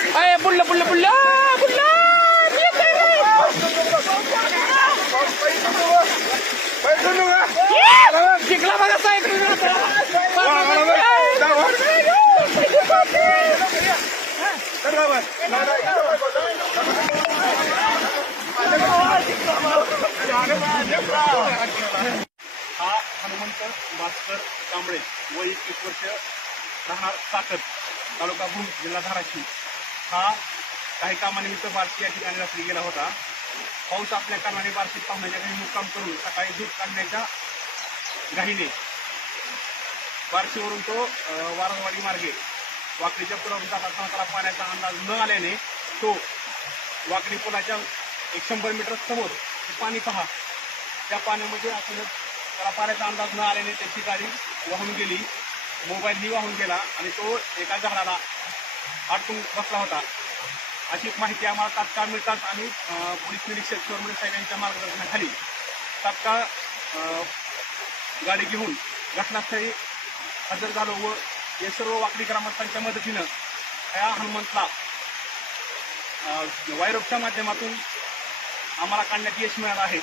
अय बुल्ल बुल्ल बुल्ल बुल्ल जिंकला बघा साहेब. हा हनुमंत भास्कर कांबळे व 21 वर्ष राहणार साखर तालुका भूम जिल्हा धाराशिव हा काही कामानिमित्त बार्शी या ठिकाणी रात्री गेला होता. पाऊस असल्या कारणाने बार्शीत पाहुण्याच्या घरी मुक्काम करून सकाळी दूध काढण्याच्या घाईने बार्शीवरून तो वारसवाडी मार्गे वाकडीच्या पुलावरून जात असताना त्याला पाण्याचा अंदाज न आल्याने तो वाकडी पुलाच्या 100 मीटर समोर पाणी पहा त्या पाण्यामध्ये अचानक त्याला पाण्याचा अंदाज न आल्याने त्याची गाडी वाहून गेली, मोबाईलही वाहून गेला आणि तो एका झाडाला अडकून बसला होता. अशी माहिती आम्हाला तात्काळ मिळताच आम्ही पोलीस निरीक्षक चोरमणे साहेब यांच्या मार्गदर्शनाखाली तात्काळ गाडी घेऊन घटनास्थळी हजर झालो व या सर्व वाकडी ग्रामस्थांच्या मदतीनं या हनुमंतला वायरॉपच्या माध्यमातून आम्हाला काढण्यात यश मिळालं आहे.